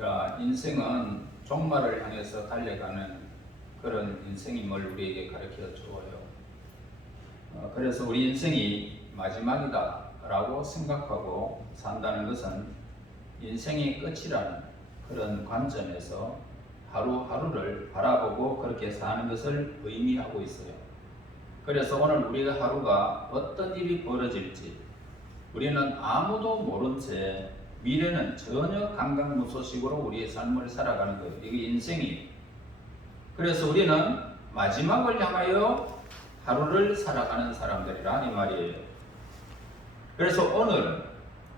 자, 인생은 종말을 향해서 달려가는 그런 인생임을 우리에게 가르쳐 주어요. 그래서 우리 인생이 마지막이다 라고 생각하고 산다는 것은 인생의 끝이라는 그런 관점에서 하루하루를 바라보고 그렇게 사는 것을 의미하고 있어요. 그래서 오늘 우리가 하루가 어떤 일이 벌어질지 우리는 아무도 모른 채 미래는 전혀 감각무소식으로 우리의 삶을 살아가는 거예요. 이게 인생이에요. 그래서 우리는 마지막을 향하여 하루를 살아가는 사람들이라 이 말이에요. 그래서 오늘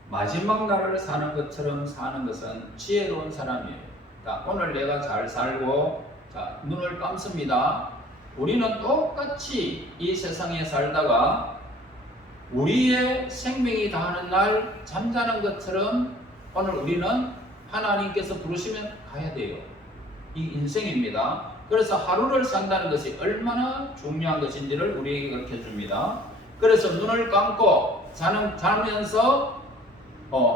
마지막 날을 사는 것처럼 사는 것은 지혜로운 사람이에요. 자, 오늘 내가 잘 살고 자, 눈을 감습니다. 우리는 똑같이 이 세상에 살다가 우리의 생명이 다하는 날 잠자는 것처럼 오늘 우리는 하나님께서 부르시면 가야 돼요. 이 인생입니다. 그래서 하루를 산다는 것이 얼마나 중요한 것인지를 우리에게 가르쳐 줍니다. 그래서 눈을 감고 자면서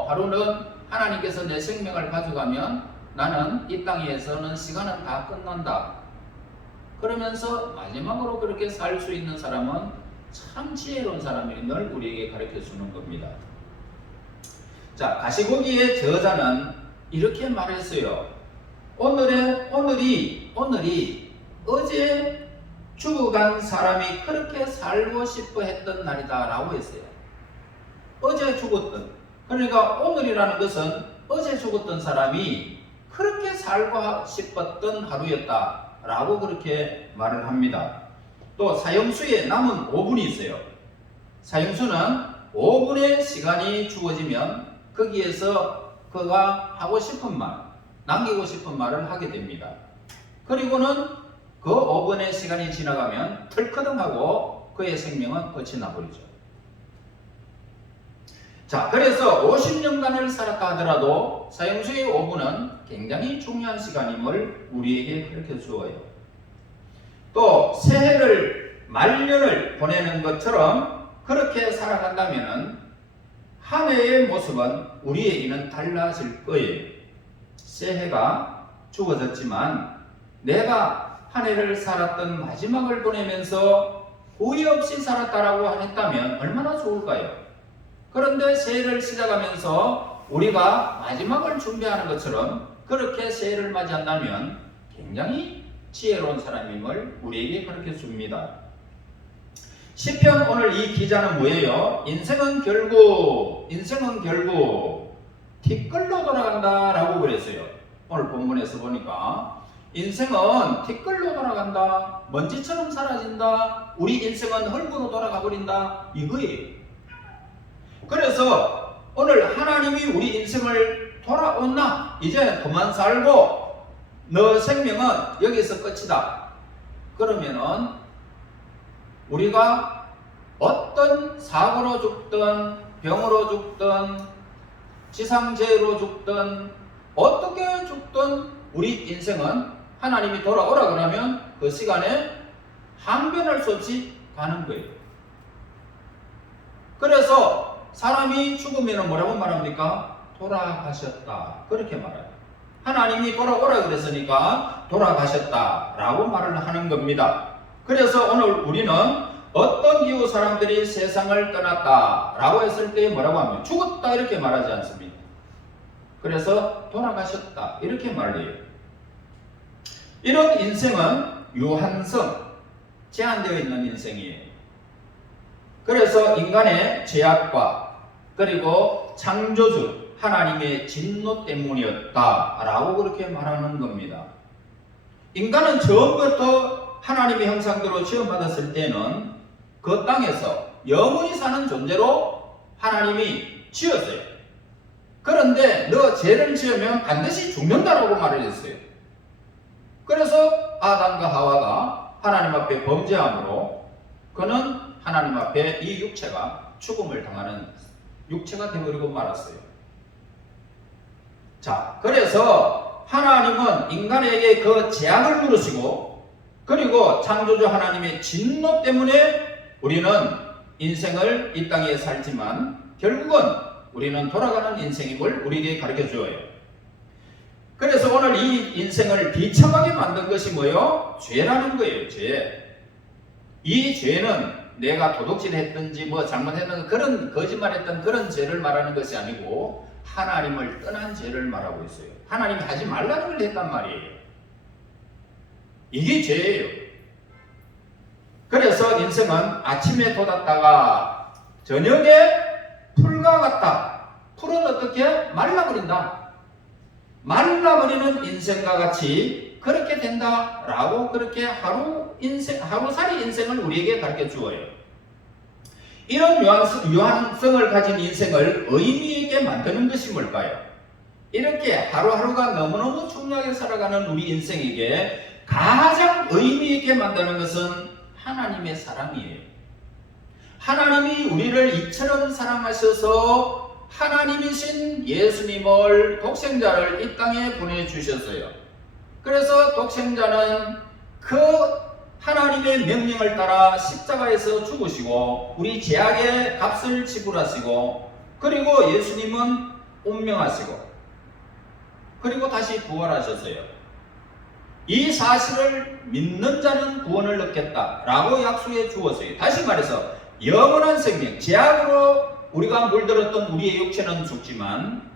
하루는 하나님께서 내 생명을 가져가면 나는 이 땅에서는 시간은 다 끝난다. 그러면서 마지막으로 그렇게 살 수 있는 사람은 참 지혜로운 사람임을 우리에게 가르쳐 주는 겁니다. 자, 가시고기의 저자는 이렇게 말했어요. 오늘이 어제 죽어간 사람이 그렇게 살고 싶어 했던 날이다 라고 했어요. 어제 죽었던, 그러니까 오늘이라는 것은 어제 죽었던 사람이 그렇게 살고 싶었던 하루였다 라고 그렇게 말을 합니다. 또 사형수에 남은 5분이 있어요. 사형수는 5분의 시간이 주어지면 거기에서 그가 하고 싶은 말, 남기고 싶은 말을 하게 됩니다. 그리고는 그 5분의 시간이 지나가면 털커덩하고 그의 생명은 끝이 나버리죠. 자, 그래서 50년간을 살았다 하더라도 사형수의 5분은 굉장히 중요한 시간임을 우리에게 가르쳐 주어요. 또 새해를 말년을 보내는 것처럼 그렇게 살아간다면 한 해의 모습은 우리에게는 달라질 거예요. 새해가 죽어졌지만 내가 한 해를 살았던 마지막을 보내면서 후회 없이 살았다라고 했다면 얼마나 좋을까요? 그런데 새해를 시작하면서 우리가 마지막을 준비하는 것처럼 그렇게 새해를 맞이한다면 굉장히 지혜로운 사람임을 우리에게 가르쳐 줍니다. 시편 오늘 이 기자는 뭐예요? 인생은 결국 티끌로 돌아간다 라고 그랬어요. 오늘 본문에서 보니까 인생은 티끌로 돌아간다, 먼지처럼 사라진다, 우리 인생은 흙으로 돌아가 버린다 이거예요. 그래서 오늘 하나님이 우리 인생을 돌아온나 이제 그만 살고 너 생명은 여기서 끝이다. 그러면은 우리가 어떤 사고로 죽든 병으로 죽든 지상재해로 죽든 어떻게 죽든 우리 인생은 하나님이 돌아오라 그러면 그 시간에 항변할 수 없이 가는 거예요. 그래서 사람이 죽으면 뭐라고 말합니까? 돌아가셨다. 그렇게 말해요. 하나님이 돌아오라 그랬으니까 돌아가셨다라고 말을 하는 겁니다. 그래서 오늘 우리는 어떤 이유 사람들이 세상을 떠났다라고 했을 때 뭐라고 하면 죽었다 이렇게 말하지 않습니다. 그래서 돌아가셨다 이렇게 말해요. 이런 인생은 유한성, 제한되어 있는 인생이에요. 그래서 인간의 죄악과 그리고 창조주 하나님의 진노 때문이었다라고 그렇게 말하는 겁니다. 인간은 처음부터 하나님의 형상대로 지음받았을 때는 그 땅에서 영원히 사는 존재로 하나님이 지었어요. 그런데 너 죄를 지으면 반드시 죽는다라고 말을 했어요. 그래서 아담과 하와가 하나님 앞에 범죄함으로 그는 하나님 앞에 이 육체가 죽음을 당하는 육체가 되어버리고 말았어요. 자, 그래서 하나님은 인간에게 그 재앙을 물으시고 그리고 창조주 하나님의 진노 때문에 우리는 인생을 이 땅에 살지만 결국은 우리는 돌아가는 인생임을 우리에게 가르쳐 주어요. 그래서 오늘 이 인생을 비참하게 만든 것이 뭐예요? 죄라는 거예요. 죄. 이 죄는 내가 도둑질했든지 뭐 잘못했는 그런 거짓말했던 그런 죄를 말하는 것이 아니고 하나님을 떠난 죄를 말하고 있어요. 하나님이 하지 말라는 걸 했단 말이에요. 이게 죄예요. 그래서 인생은 아침에 돋았다가 저녁에 풀과 같다. 풀은 어떻게? 말라버린다. 말라버리는 인생과 같이 그렇게 된다라고 그렇게 하루살이 인생을 우리에게 가르쳐 주어요. 이런 유한성을 가진 인생을 의미 있게 만드는 것이 뭘까요? 이렇게 하루하루가 너무너무 중요하게 살아가는 우리 인생에게 가장 의미 있게 만드는 것은 하나님의 사랑이에요. 하나님이 우리를 이처럼 사랑하셔서 하나님이신 예수님을 독생자를 이 땅에 보내주셨어요. 그래서 독생자는 그 하나님의 명령을 따라 십자가에서 죽으시고 우리 죄악의 값을 지불하시고 그리고 예수님은 운명하시고 그리고 다시 부활하셨어요. 이 사실을 믿는 자는 구원을 얻겠다라고 약속해 주었어요. 다시 말해서 영원한 생명, 죄악으로 우리가 물들었던 우리의 육체는 죽지만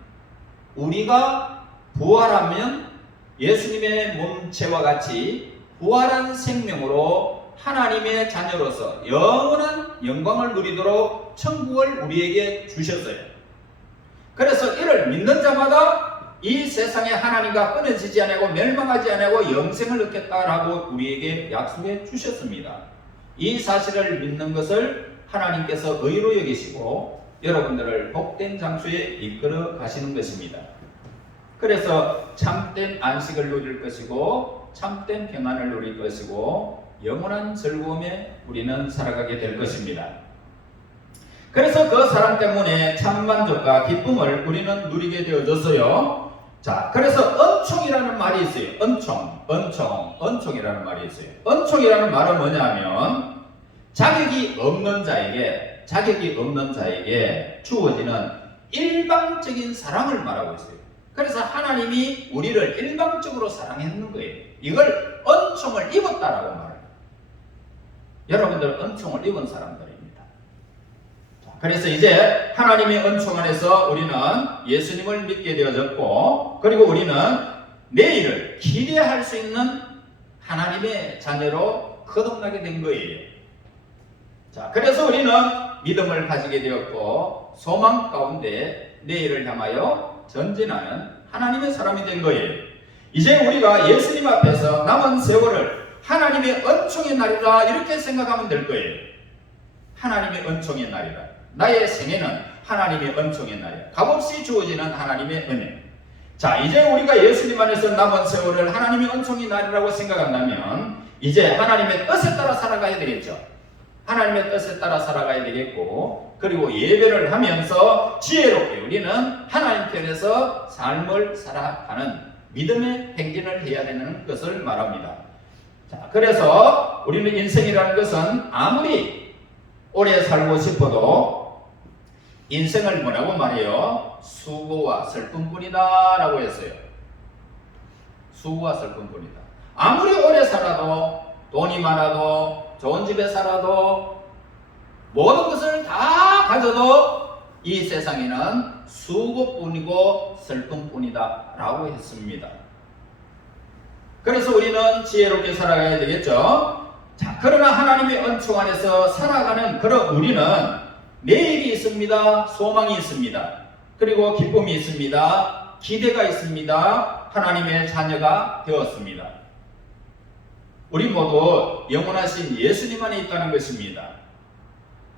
우리가 부활하면 예수님의 몸체와 같이 부활한 생명으로 하나님의 자녀로서 영원한 영광을 누리도록 천국을 우리에게 주셨어요. 그래서 이를 믿는 자마다 이 세상에 하나님과 끊어지지 않고 멸망하지 않고 영생을 얻겠다라고 우리에게 약속해 주셨습니다. 이 사실을 믿는 것을 하나님께서 의로 여기시고 여러분들을 복된 장소에 이끌어 가시는 것입니다. 그래서 참된 안식을 누릴 것이고 참된 평안을 누릴 것이고 영원한 즐거움에 우리는 살아가게 될 것입니다. 그래서 그 사랑 때문에 참 만족과 기쁨을 우리는 누리게 되어졌어요. 자, 그래서 은총이라는 말이 있어요. 은총이라는 말이 있어요. 은총이라는 말은 뭐냐면 자격이 없는 자에게 주어지는 일방적인 사랑을 말하고 있어요. 그래서 하나님이 우리를 일방적으로 사랑했는 거예요. 이걸 은총을 입었다라고 말해요. 여러분들 은총을 입은 사람들입니다. 그래서 이제 하나님의 은총 안에서 우리는 예수님을 믿게 되어졌고 그리고 우리는 내일을 기대할 수 있는 하나님의 자녀로 거듭나게 된 거예요. 자, 그래서 우리는 믿음을 가지게 되었고 소망 가운데 내일을 향하여 전진하는 하나님의 사람이 된 거예요. 이제 우리가 예수님 앞에서 남은 세월을 하나님의 은총의 날이다 이렇게 생각하면 될 거예요. 하나님의 은총의 날이다. 나의 생애는 하나님의 은총의 날이야. 값없이 주어지는 하나님의 은혜. 자, 이제 우리가 예수님 안에서 남은 세월을 하나님의 은총의 날이라고 생각한다면 이제 하나님의 뜻에 따라 살아가야 되겠죠. 하나님의 뜻에 따라 살아가야 되겠고 그리고 예배를 하면서 지혜롭게 우리는 하나님 편에서 삶을 살아가는 믿음의 행진을 해야 되는 것을 말합니다. 자, 그래서 우리는 인생이라는 것은 아무리 오래 살고 싶어도 인생을 뭐라고 말해요? 수고와 슬픔뿐이다 라고 했어요. 수고와 슬픔뿐이다. 아무리 오래 살아도 돈이 많아도 좋은 집에 살아도 모든 것을 다 가져도 이 세상에는 수고뿐이고 슬픔뿐이다 라고 했습니다. 그래서 우리는 지혜롭게 살아가야 되겠죠. 자, 그러나 하나님의 은총 안에서 살아가는 그런 우리는 내일이 있습니다. 소망이 있습니다. 그리고 기쁨이 있습니다. 기대가 있습니다. 하나님의 자녀가 되었습니다. 우리 모두 영원하신 예수님 안에 있다는 것입니다.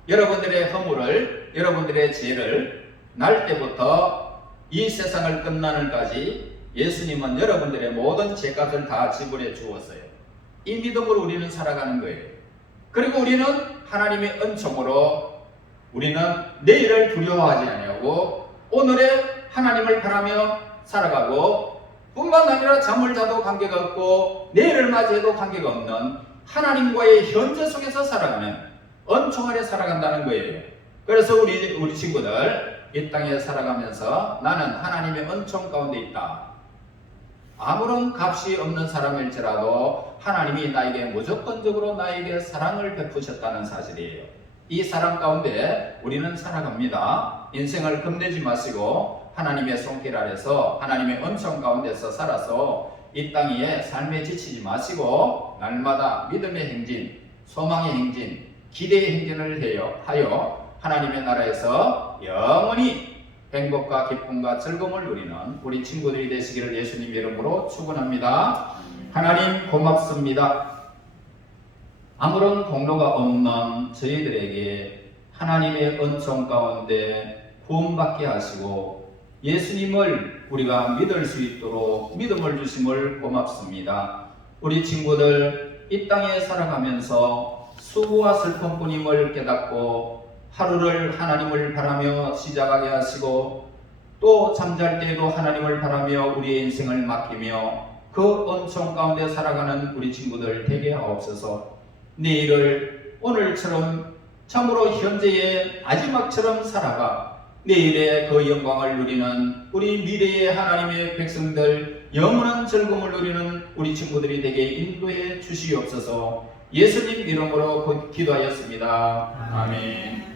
여러분들의 허물을, 여러분들의 죄를 날 때부터 이 세상을 끝나는까지 예수님은 여러분들의 모든 죄값을 다 지불해 주었어요. 이 믿음으로 우리는 살아가는 거예요. 그리고 우리는 하나님의 은총으로 우리는 내일을 두려워하지 아니하고 오늘의 하나님을 바라며 살아가고 뿐만 아니라 잠을 자도 관계가 없고 내일을 맞이해도 관계가 없는 하나님과의 현재 속에서 살아가는 은총 아래 살아간다는 거예요. 그래서 우리 친구들 이 땅에 살아가면서 나는 하나님의 은총 가운데 있다. 아무런 값이 없는 사람일지라도 하나님이 나에게 무조건적으로 나에게 사랑을 베푸셨다는 사실이에요. 이 사랑 가운데 우리는 살아갑니다. 인생을 겁내지 마시고 하나님의 손길 아래서 하나님의 은총 가운데서 살아서 이 땅 위에 삶에 지치지 마시고 날마다 믿음의 행진, 소망의 행진, 기대의 행진을 하여 하나님의 나라에서 영원히 행복과 기쁨과 즐거움을 누리는 우리 친구들이 되시기를 예수님 이름으로 축원합니다. 하나님 고맙습니다. 아무런 공로가 없는 저희들에게 하나님의 은총 가운데 구원받게 하시고 예수님을 우리가 믿을 수 있도록 믿음을 주심을 고맙습니다. 우리 친구들 이 땅에 살아가면서 수고와 슬픔뿐임을 깨닫고 하루를 하나님을 바라며 시작하게 하시고 또 잠잘 때에도 하나님을 바라며 우리의 인생을 맡기며 그 은총 가운데 살아가는 우리 친구들 되게 하옵소서. 내일을 오늘처럼 참으로 현재의 마지막처럼 살아가 내일의 그 영광을 누리는 우리 미래의 하나님의 백성들 영원한 즐거움을 누리는 우리 친구들이 되게 인도해 주시옵소서. 예수님 이름으로 기도하였습니다. 아멘.